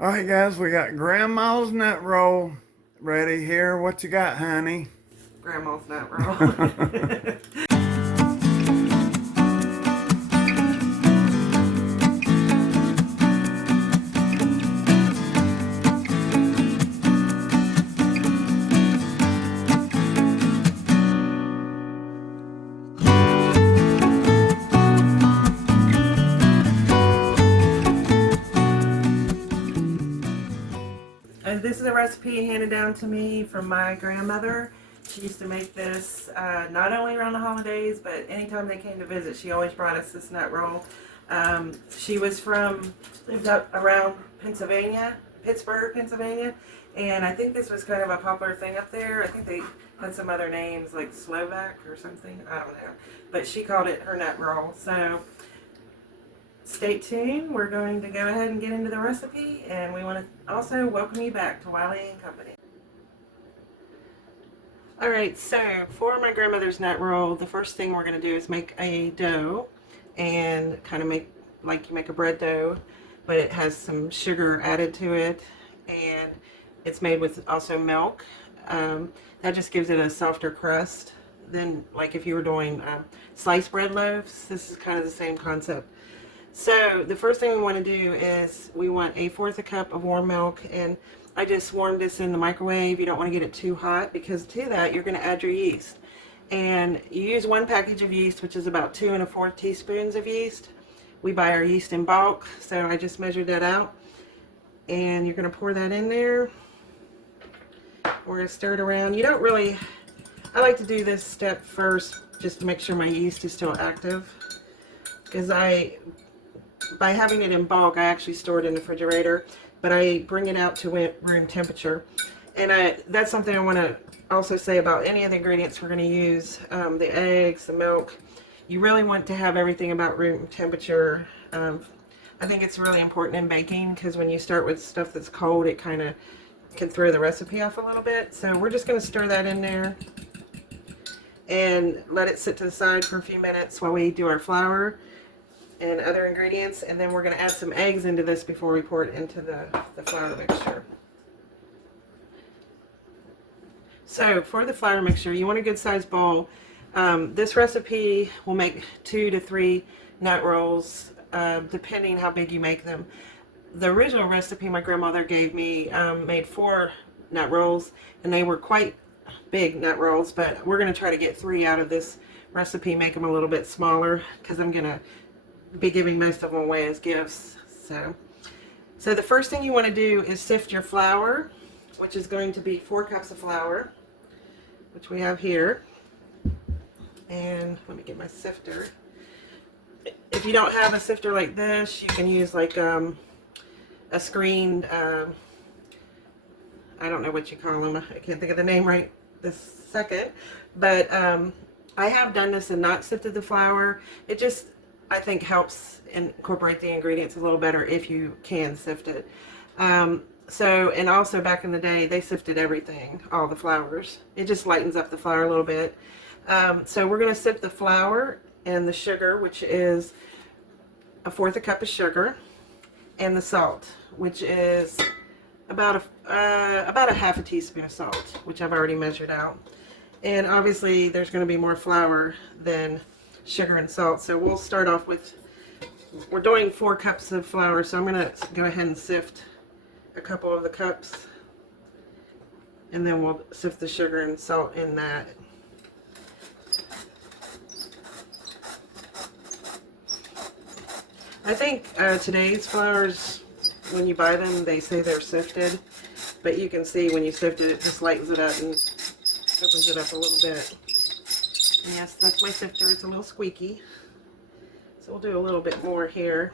All right, guys, we got Grandma's nut roll ready here. What you got, honey? Grandma's nut roll. This is a recipe handed down to me from my grandmother. She used to make this not only around the holidays, but anytime they came to visit, she always brought us this nut roll. She lived up around Pennsylvania, Pittsburgh, Pennsylvania, and I think this was kind of a popular thing up there. I think they had some other names like Slovak or something, I don't know. But she called it her nut roll. So stay tuned. We're going to go ahead and get into the recipe, and we want to also welcome you back to Wiley and Company. Alright, so for my grandmother's nut roll, the first thing we're going to do is make a dough, and kind of make like you make a bread dough, but it has some sugar added to it, and it's made with also milk. That just gives it a softer crust than like if you were doing sliced bread loaves. This is kind of the same concept. So the first thing we want to do is we want 1/4 cup of warm milk, and I just warmed this in the microwave. You don't want to get it too hot, because to that you're going to add your yeast. And you use 1 package of yeast, which is about 2 1/4 teaspoons of yeast. We buy our yeast in bulk, so I just measured that out. And you're going to pour that in there. We're going to stir it around. You don't really, I like to do this step first just to make sure my yeast is still active, because by having it in bulk, I actually store it in the refrigerator, but I bring it out to room temperature. And that's something I want to also say about any of the ingredients we're going to use. The eggs, the milk, you really want to have everything about room temperature. I think it's really important in baking, because when you start with stuff that's cold, it kind of can throw the recipe off a little bit. So we're just going to stir that in there and let it sit to the side for a few minutes while we do our flour and other ingredients, and then we're going to add some eggs into this before we pour it into the flour mixture. So for the flour mixture, you want a good sized bowl. This recipe will make 2 to 3 nut rolls, depending how big you make them. The original recipe my grandmother gave me made 4 nut rolls, and they were quite big nut rolls, but we're going to try to get 3 out of this recipe, make them a little bit smaller, because I'm going to be giving most of them away as gifts. So the first thing you want to do is sift your flour, which is going to be 4 cups of flour, which we have here. And let me get my sifter. If you don't have a sifter like this, you can use like a screened, I don't know what you call them, I can't think of the name right this second, but I have done this and not sifted the flour. It just, I think, helps incorporate the ingredients a little better if you can sift it. And also back in the day, they sifted everything, all the flours. It just lightens up the flour a little bit. So we're going to sift the flour and the sugar, which is 1/4 cup of sugar, and the salt, which is about a 1/2 teaspoon of salt, which I've already measured out. And obviously there's going to be more flour than sugar and salt, so we'll start off with, we're doing 4 cups of flour, so I'm going to go ahead and sift a couple of the cups, and then we'll sift the sugar and salt in that. I think today's flours, when you buy them, they say they're sifted, but you can see when you sift it, it just lightens it up and opens it up a little bit. And yes, that's my sifter. It's a little squeaky. So we'll do a little bit more here.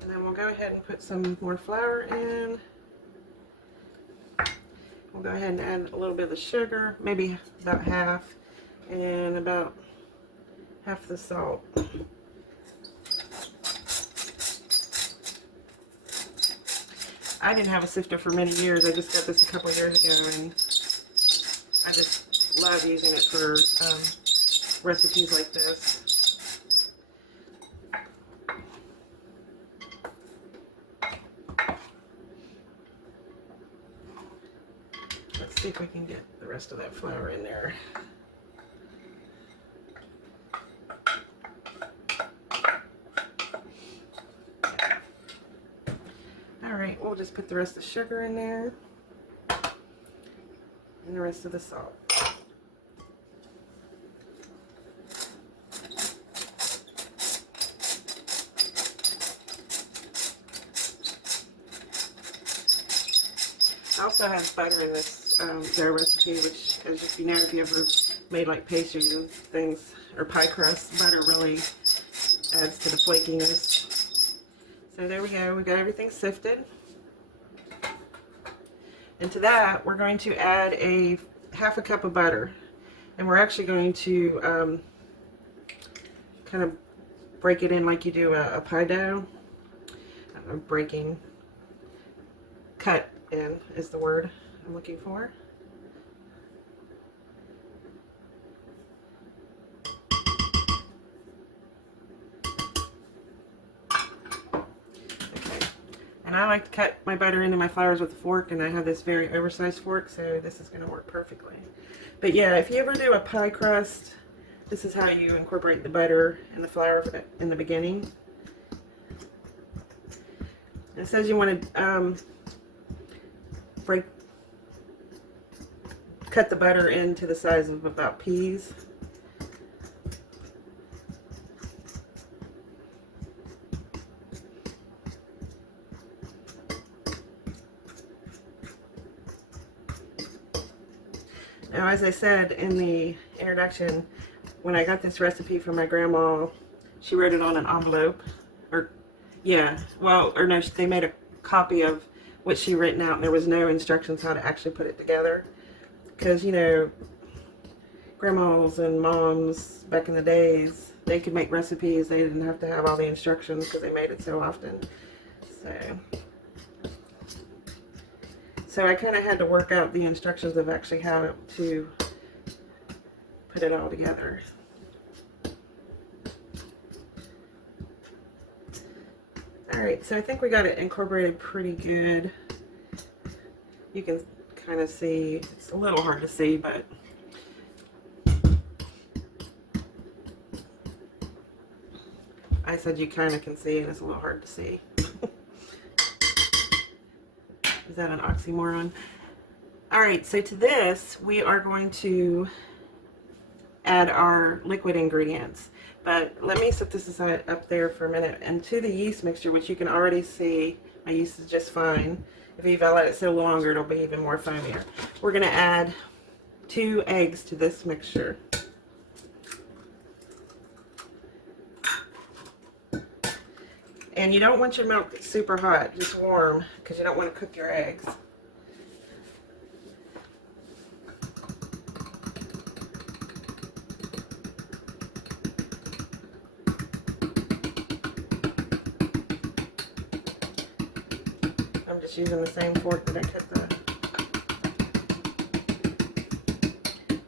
And then we'll go ahead and put some more flour in. We'll go ahead and add a little bit of the sugar, maybe about half, and about half the salt. I didn't have a sifter for many years. I just got this a couple years ago, and I just love using it for recipes like this. Let's see if we can get the rest of that flour in there. Alright, we'll just put the rest of the sugar in there and the rest of the salt. I also have butter in this dough recipe, which, as you know, if you ever made like pastries and things, or pie crust, butter really adds to the flakiness. So there we go, we got everything sifted. And to that, we're going to add a half a cup of butter. And we're actually going to kind of break it in like you do a pie dough. Breaking, cut in is the word I'm looking for. And I like to cut my butter into my flours with a fork, and I have this very oversized fork, so this is going to work perfectly. But yeah, if you ever do a pie crust, this is how you incorporate the butter and the flour in the beginning. It says you want to cut the butter into the size of about peas. Now, as I said in the introduction, when I got this recipe from my grandma, she wrote it on an envelope. They made a copy of what she written out, and there was no instructions how to actually put it together. Because, you know, grandmas and moms back in the days, they could make recipes. They didn't have to have all the instructions because they made it so often. So I kind of had to work out the instructions of actually how to put it all together. Alright, so I think we got it incorporated pretty good. You can kind of see, it's a little hard to see, but I said you kind of can see, and it's a little hard to see. Is that an oxymoron? Alright, so to this, we are going to add our liquid ingredients. But let me set this aside up there for a minute. And to the yeast mixture, which you can already see, my yeast is just fine. If I let it sit longer, it'll be even more foamier. We're going to add 2 eggs to this mixture. And you don't want your milk super hot, just warm, because you don't want to cook your eggs. I'm just using the same fork that I cut the...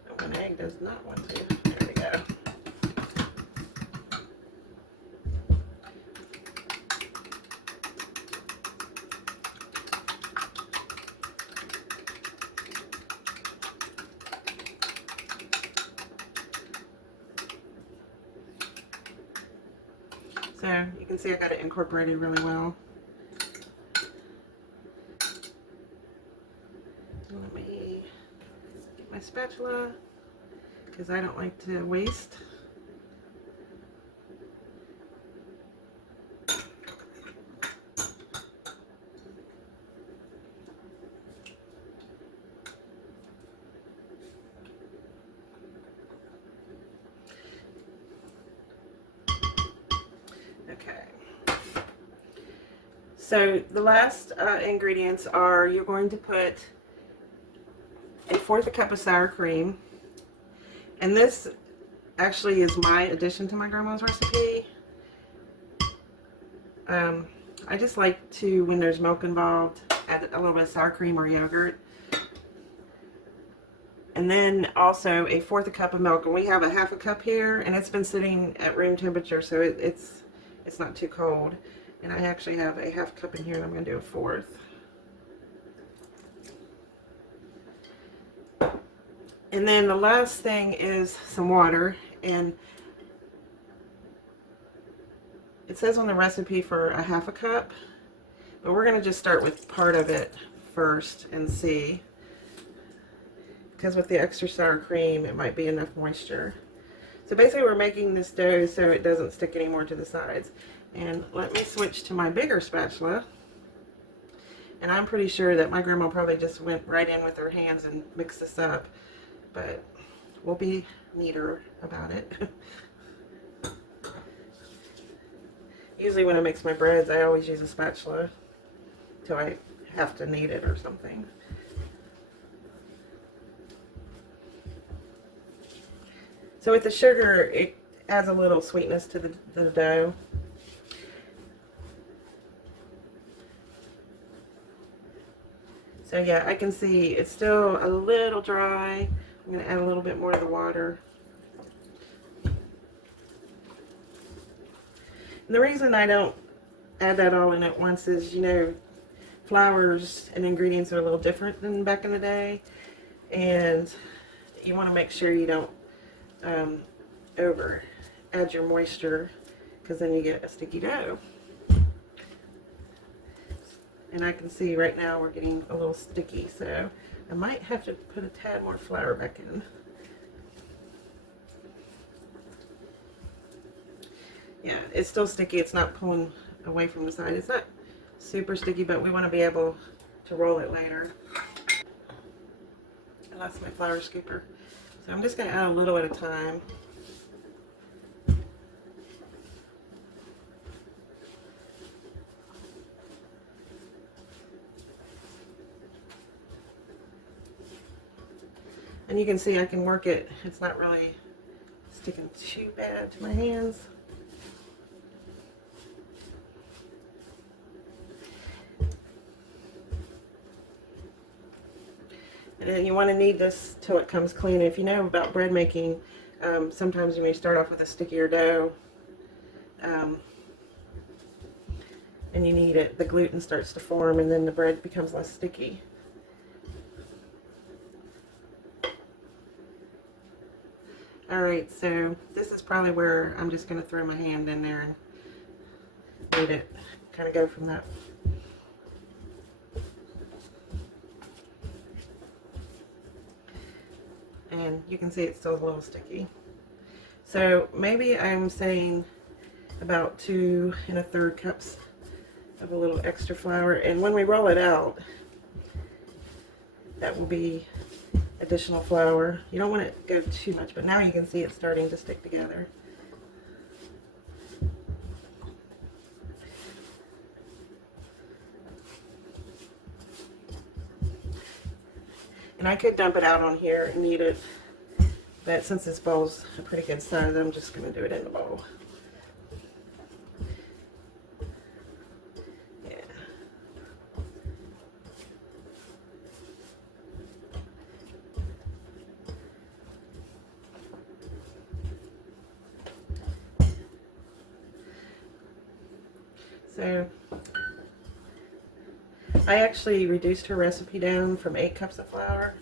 Oh, an egg does not want to. There we go. So you can see I got it incorporated really well. Let me get my spatula, because I don't like to waste. Okay. So the last ingredients are, you're going to put 1/4 cup of sour cream, and this actually is my addition to my grandma's recipe. I just like to, when there's milk involved, add add a little bit of sour cream or yogurt. And then also a fourth a cup of milk. And we have a half a cup here, and it's been sitting at room temperature, so it's not too cold. And I actually have a half cup in here, and I'm going to do a fourth. And then the last thing is some water. And it says on the recipe for a half a cup, but we're going to just start with part of it first and see. Because with the extra sour cream, it might be enough moisture. So basically we're making this dough so it doesn't stick anymore to the sides. And let me switch to my bigger spatula. And I'm pretty sure that my grandma probably just went right in with her hands and mixed this up. But we'll be neater about it. Usually when I mix my breads, I always use a spatula till I have to knead it or something. So with the sugar, it adds a little sweetness to the dough. So yeah, I can see it's still a little dry. I'm going to add a little bit more of the water. And the reason I don't add that all in at once is, you know, flours and ingredients are a little different than back in the day. And you want to make sure you don't over add your moisture, because then you get a sticky dough. And I can see right now we're getting a little sticky, so I might have to put a tad more flour back in. Yeah, it's still sticky. It's not pulling away from the side. It's not super sticky, but we want to be able to roll it later. I lost my flour scooper. So I'm just going to add a little at a time. And you can see I can work it. It's not really sticking too bad to my hands. And then you want to knead this till it comes clean. If you know about bread making, sometimes when you start off with a stickier dough and you knead it, the gluten starts to form and then the bread becomes less sticky. Alright, so this is probably where I'm just going to throw my hand in there and knead it. Kind of go from that. And you can see it's still a little sticky. So maybe I'm saying about 2 1/3 cups of a little extra flour. And when we roll it out, that will be additional flour. You don't want it to go too much, but now you can see it's starting to stick together. And I could dump it out on here and knead it, but since this bowl's a pretty good size, I'm just going to do it in the bowl. Yeah. So I actually reduced her recipe down from 8 cups of flour.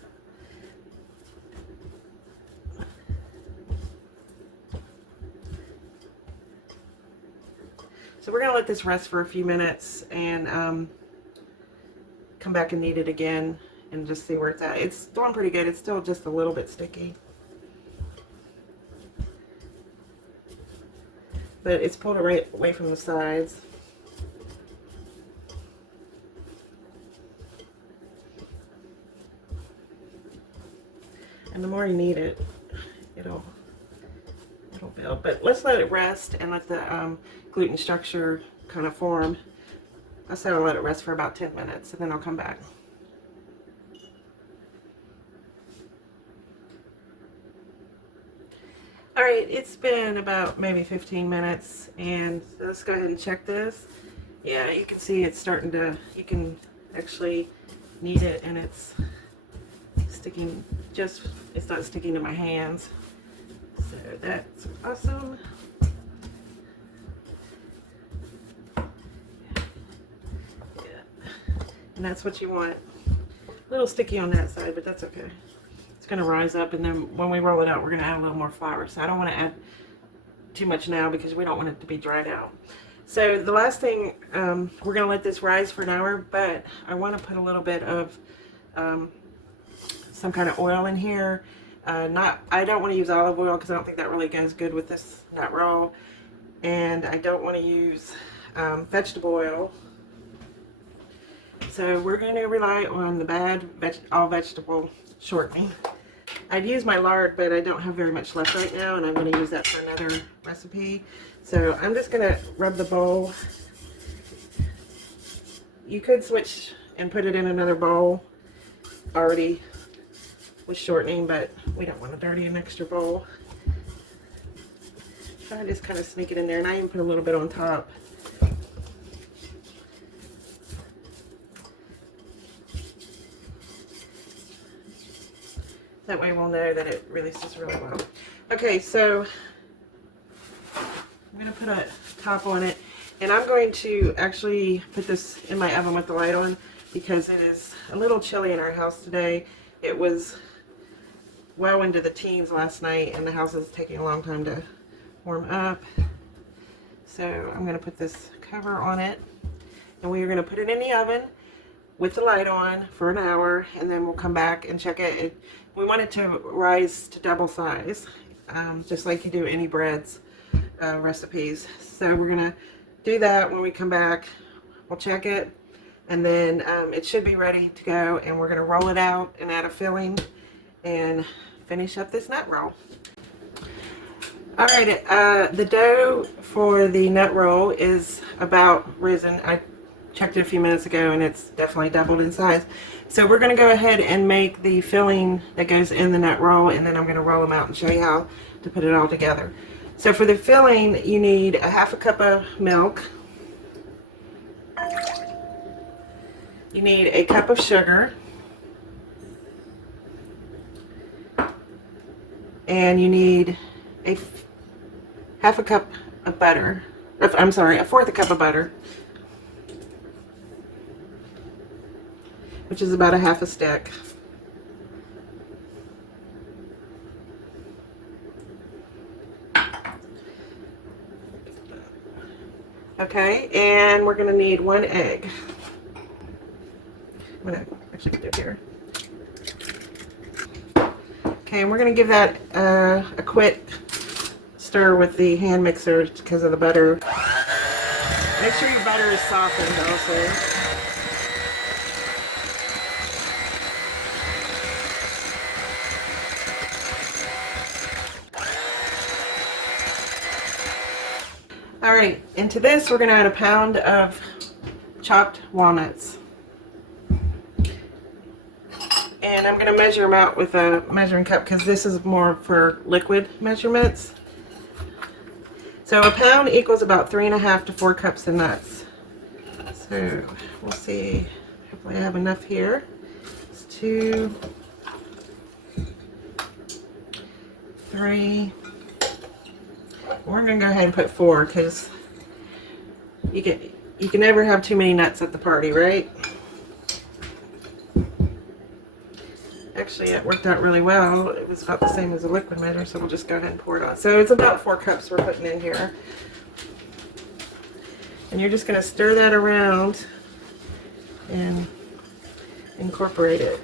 So we're going to let this rest for a few minutes and come back and knead it again and just see where it's at. It's doing pretty good. It's still just a little bit sticky, but it's pulled right away from the sides. And the more you knead it, it'll build. But let's let it rest and let the gluten structure kind of form. I said I'll let it rest for about 10 minutes and then I'll come back. Alright, it's been about maybe 15 minutes and let's go ahead and check this. Yeah, you can see it's starting to, you can actually knead it, and it's sticking, it's not sticking to my hands. So that's awesome. And that's what you want. A little sticky on that side, but that's okay. It's going to rise up, and then when we roll it out, we're going to add a little more flour. So I don't want to add too much now because we don't want it to be dried out. So the last thing, we're going to let this rise for an hour, but I want to put a little bit of some kind of oil in here. I don't want to use olive oil because I don't think that really goes good with this nut roll. And I don't want to use vegetable oil. So we're going to rely on the bad all vegetable shortening. I'd use my lard, but I don't have very much left right now, and I'm going to use that for another recipe. So I'm just going to rub the bowl. You could switch and put it in another bowl already with shortening, but we don't want to dirty an extra bowl. So I just kind of sneak it in there, and I even put a little bit on top. That way we'll know that it releases really well. Okay, so I'm going to put a top on it, and I'm going to actually put this in my oven with the light on because it is a little chilly in our house today. It was well into the teens last night, and the house is taking a long time to warm up. So I'm going to put this cover on it, and we are going to put it in the oven with the light on for an hour, and then we'll come back and check it. We want it to rise to double size, just like you do any breads recipes. So we're gonna do that when we come back. We'll check it, and then it should be ready to go, and we're gonna roll it out and add a filling and finish up this nut roll. All right, the dough for the nut roll is about risen. I checked it a few minutes ago, and it's definitely doubled in size. So we're going to go ahead and make the filling that goes in the nut roll, and then I'm going to roll them out and show you how to put it all together. So for the filling, you need a half a cup of milk. You need a cup of sugar. And you need half a cup of butter. I'm sorry, a fourth a cup of butter, which is about a half a stick. Okay, and we're going to need 1 egg. I'm going to actually put it here. Okay, and we're going to give that a quick stir with the hand mixer because of the butter. Make sure your butter is softened also. All right, into this we're going to add a pound of chopped walnuts. And I'm going to measure them out with a measuring cup because this is more for liquid measurements. So a pound equals about 3.5 to 4 cups of nuts. So we'll see. Hopefully I have enough here. It's 2, 3. We're going to go ahead and put 4 because you can never have too many nuts at the party, right? Actually, it worked out really well. It was about the same as a liquid measure, so we'll just go ahead and pour it on. So it's about 4 cups we're putting in here. And you're just going to stir that around and incorporate it.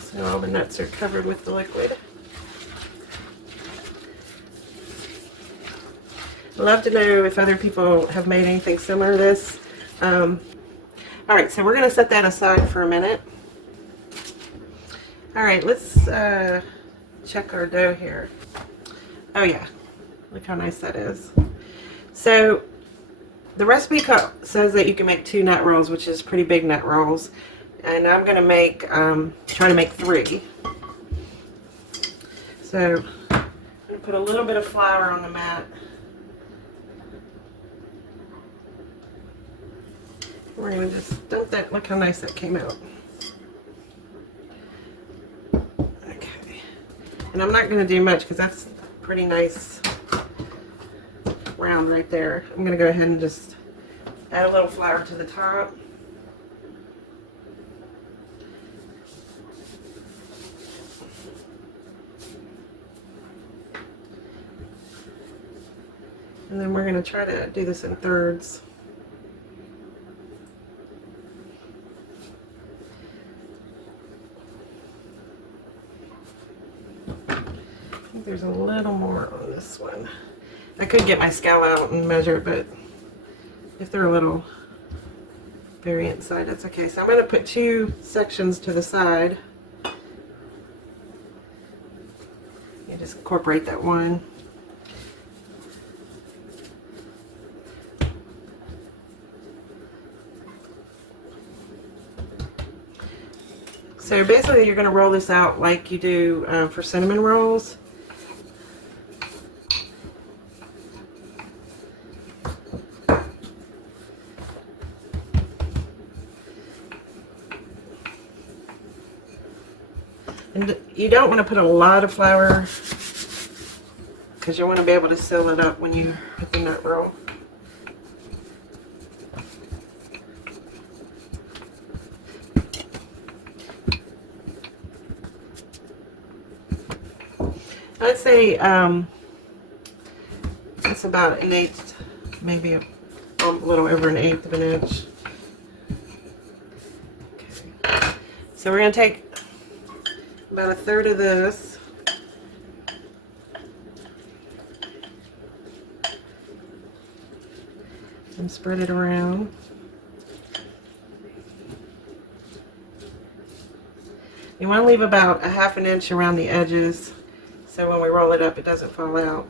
So all the nuts are covered with the liquid. I'd love to know if other people have made anything similar to this. Alright, so we're going to set that aside for a minute. Alright, let's check our dough here. Oh yeah, look how nice that is. So the recipe says that you can make 2 nut rolls, which is pretty big nut rolls. And I'm going to try to make 3. So I'm going to put a little bit of flour on the mat. We're going to just dump that. Look how nice that came out. Okay. And I'm not going to do much because that's pretty nice round right there. I'm going to go ahead and just add a little flour to the top. And then we're going to try to do this in thirds. I think there's a little more on this one. I could get my scale out and measure it, but if they're a little very inside, that's okay. So I'm going to put 2 sections to the side. You just incorporate that one. So basically you're going to roll this out like you do for cinnamon rolls. And you don't want to put a lot of flour because you want to be able to seal it up when you put the nut roll. I'd say it's about 1/8, maybe a little over 1/8 of an inch. Okay. So we're going to take about 1/3 of this. And spread it around. You want to leave about 1/2 inch around the edges, so when we roll it up, it doesn't fall out.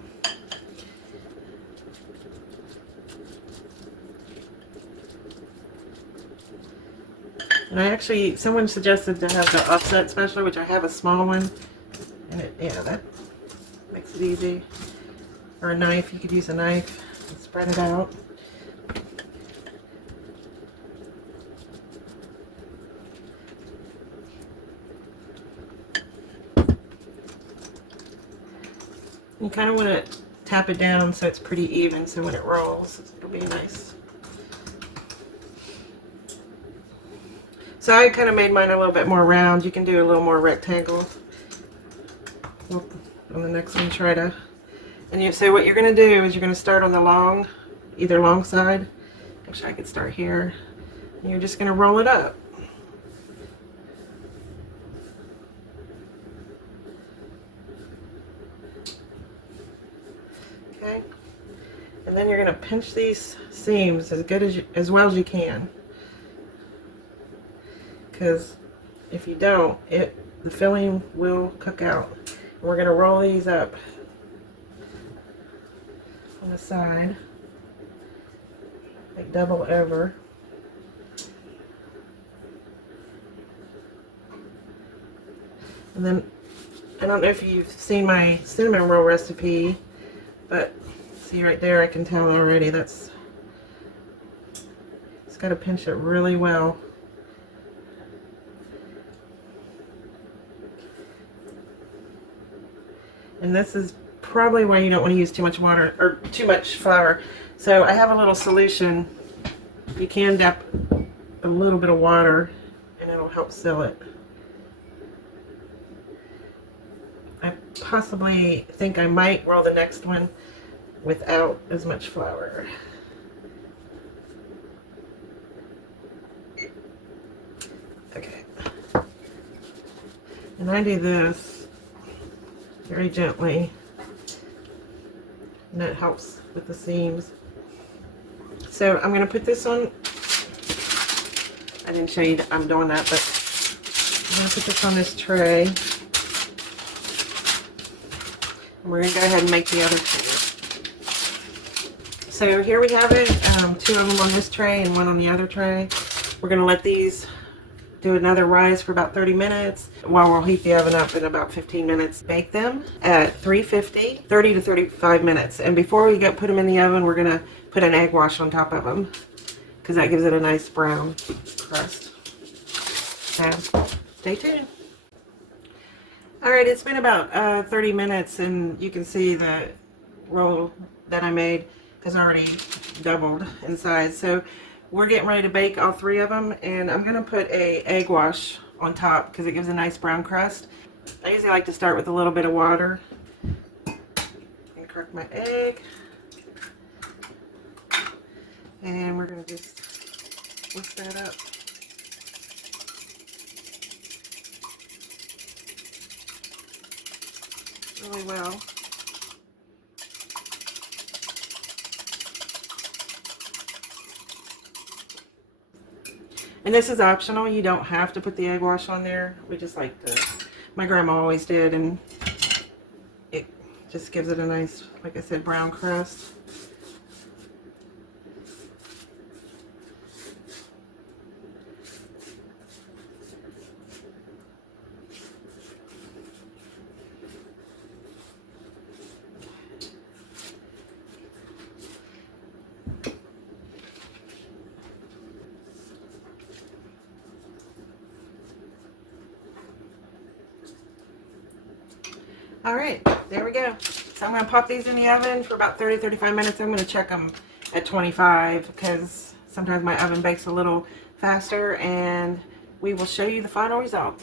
And I actually, someone suggested to have the offset special, which I have a small one, and yeah, that makes it easy. Or a knife, you could use a knife and spread it out. You kind of want to tap it down so it's pretty even, so when it rolls, it'll be nice. So I kind of made mine a little bit more round. You can do a little more rectangle. On the next one, try to. And so what you're going to do is you're going to start on the long, either long side. Actually, I could start here. And you're just going to roll it up. Okay. And then you're going to pinch these seams as well as you can. Because if you don't, the filling will cook out. And we're going to roll these up on the side, like double over. And then, I don't know if you've seen my cinnamon roll recipe, but see right there, I can tell already it's got to pinch it really well. And this is probably why you don't want to use too much water or too much flour. So I have a little solution. You can dip a little bit of water and it'll help seal it. I possibly think I might roll the next one without as much flour. Okay. And I do this very gently, and that helps with the seams. So I'm going to put this on. I didn't show you that I'm doing that, but I'm going to put this on this tray. And we're going to go ahead and make the other tray. So here we have it, 2 of them on this tray and 1 on the other tray. We're going to let these do another rise for about 30 minutes while we'll heat the oven up in about 15 minutes. Bake them at 350, 30 to 35 minutes. And before we put them in the oven, we're going to put an egg wash on top of them because that gives it a nice brown crust. So stay tuned. Alright, it's been about 30 minutes and you can see the roll that I made has already doubled in size. So we're getting ready to bake all 3 of them, and I'm going to put a egg wash on top because it gives a nice brown crust. I usually like to start with a little bit of water and crack my egg. And we're going to just whisk that up. Really well. And this is optional. You don't have to put the egg wash on there. We just like to, my grandma always did, and it just gives it a nice, like I said, brown crust. All right, there we go. So I'm going to pop these in the oven for about 30-35 minutes. I'm going to check them at 25 because sometimes my oven bakes a little faster, and we will show you the final result.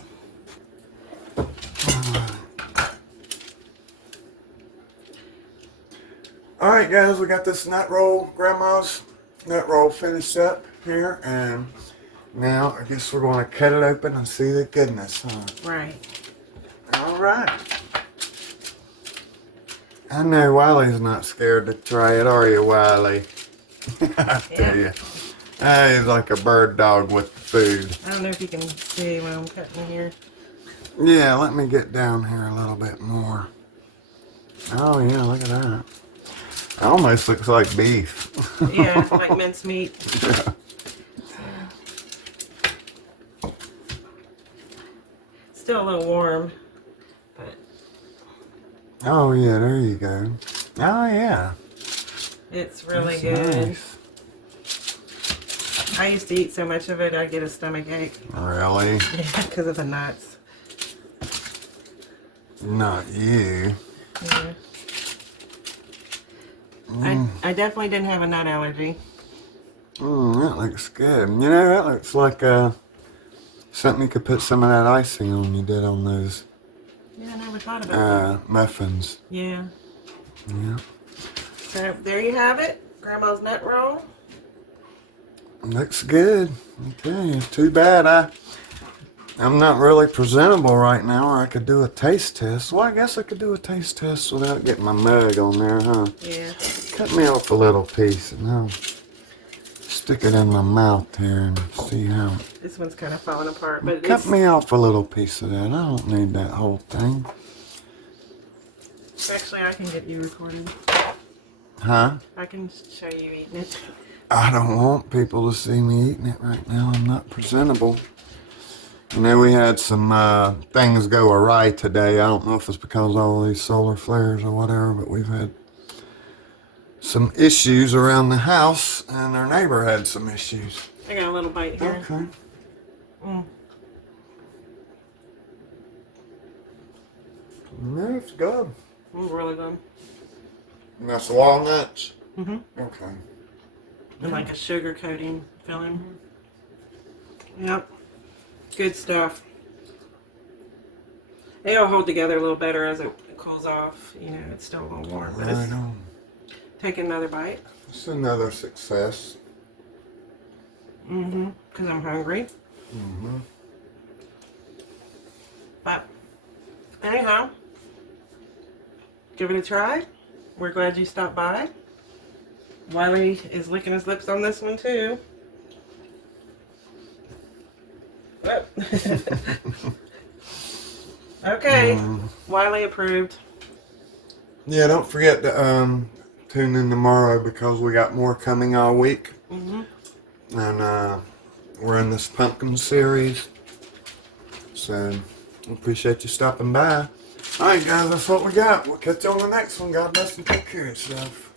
All right, guys, we got this nut roll, Grandma's nut roll finished up here, and now I guess we're going to cut it open and see the goodness, huh? Right. All right. I know Wiley's not scared to try it, are you, Wiley? I tell you. He's like a bird dog with food. I don't know if you can see when I'm cutting here. Yeah, let me get down here a little bit more. Oh, yeah, look at that. It almost looks like beef. Yeah, like mincemeat. Yeah. Still a little warm, but Oh, yeah, there you go. Oh, yeah. it's really That's good. nice. I used to eat so much of it, I'd get a stomach ache. Really? Yeah, because of the nuts. Not you. Yeah. I definitely didn't have a nut allergy. That looks good. You know, that looks like something you could put some of that icing on you did on those Yeah, I never thought about that. muffins. Yeah. Yeah. So there you have it. Grandma's nut roll. Looks good. Okay, too bad I'm not really presentable right now, or I could do a taste test. Well, I guess I could do a taste test without getting my mug on there, huh? Yeah. Cut me off a little piece and I'll stick it in my mouth here and see how. This one's kind of falling apart, but Cut me off a little piece of that. I don't need that whole thing. Actually, I can get you recorded. Huh? I can show you eating it. I don't want people to see me eating it right now. I'm not presentable. You know, we had some things go awry today. I don't know if it's because of all these solar flares or whatever, but we've had some issues around the house, and our neighbor had some issues. I got a little bite here. Okay. It's good. Really good. And that's walnuts? Mm-hmm. Okay. And like a sugar coating filling. Yep. Good stuff. It'll hold together a little better as it cools off. You know, it's still a little warm. But Right it's, on. take another bite. It's another success. Mm-hmm. Because I'm hungry. Mm-hmm. But anyhow, give it a try. We're glad you stopped by. Wiley is licking his lips on this one too. Oh. Okay, Wiley approved. Yeah, don't forget to tune in tomorrow because we got more coming all week. Mm-hmm. And we're in this pumpkin series. So, I appreciate you stopping by. Alright guys, that's what we got. We'll catch you on the next one. God bless and take care of yourself.